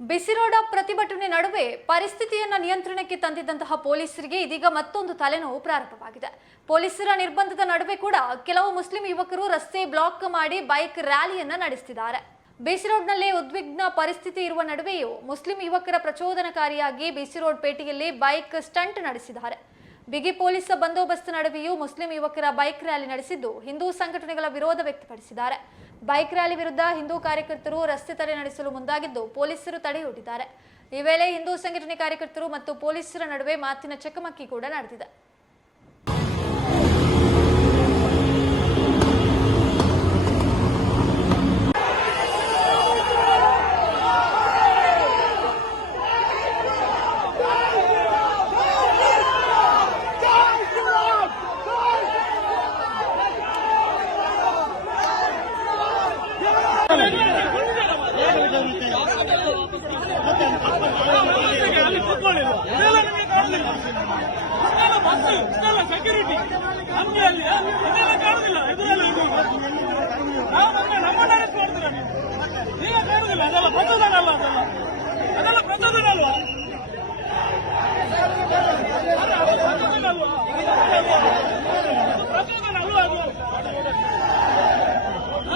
ಬಿಸಿರೋಡ ಪ್ರತಿಭಟನೆ ನಡುವೆ ಪರಿಸ್ಥಿತಿಯನ್ನ ನಿಯಂತ್ರಣಕ್ಕೆ ತಂದಿದ್ದಂತಹ ಪೊಲೀಸರಿಗೆ ಇದೀಗ ಮತ್ತೊಂದು ತಲೆನೋವು ಪ್ರಾರಂಭವಾಗಿದೆ. ಪೊಲೀಸರ ನಿರ್ಬಂಧದ ನಡುವೆ ಕೂಡ ಕೆಲವು ಮುಸ್ಲಿಂ ಯುವಕರು ರಸ್ತೆ ಬ್ಲಾಕ್ ಮಾಡಿ ಬೈಕ್ ರ್ಯಾಲಿಯನ್ನ ನಡೆಸಿದ್ದಾರೆ ಬಿಸಿರೋಡ್ನಲ್ಲಿ ಉದ್ವಿಗ್ನ ಪರಿಸ್ಥಿತಿ ಇರುವ ನಡುವೆಯೂ ಮುಸ್ಲಿಂ ಯುವಕರ ಪ್ರಚೋದನಕಾರಿಯಾಗಿ ಬಿಸಿರೋಡ್ ಪೇಟೆಯಲ್ಲಿ ಬೈಕ್ ಸ್ಟಂಟ್ ನಡೆಸಿದ್ದಾರೆ. ಬಿಗಿ ಪೊಲೀಸ್ ಬಂದೋಬಸ್ತ್ ನಡುವೆಯೂ ಮುಸ್ಲಿಂ ಯುವಕರ ಬೈಕ್ ರ್ಯಾಲಿ ನಡೆಸಿದ್ದು ಹಿಂದೂ ಸಂಘಟನೆಗಳ ವಿರೋಧ ವ್ಯಕ್ತಪಡಿಸಿದ್ದಾರೆ. ಬೈಕ್ ರ್ಯಾಲಿ ವಿರುದ್ಧ ಹಿಂದೂ ಕಾರ್ಯಕರ್ತರು ರಸ್ತೆ ತಡೆ ನಡೆಸಲು ಮುಂದಾಗಿದ್ದು ಪೊಲೀಸರು ತಡೆಯೊಡ್ಡಿದ್ದಾರೆ. ಈ ವೇಳೆ ಹಿಂದೂ ಸಂಘಟನೆ ಕಾರ್ಯಕರ್ತರು ಮತ್ತು ಪೊಲೀಸರ ನಡುವೆ ಮಾತಿನ ಚಕಮಕಿ ಕೂಡ ನಡೆದಿದೆ. ಸೆಕ್ಯೂರಿಟಿ ನಮ್ಗೆ ಅಲ್ಲಿ ಇದೆಲ್ಲ ಕಾಣುದಿಲ್ಲ ಎದುರೆಲ್ಲ ಇದು ನಾವು ನಮ್ಗೆ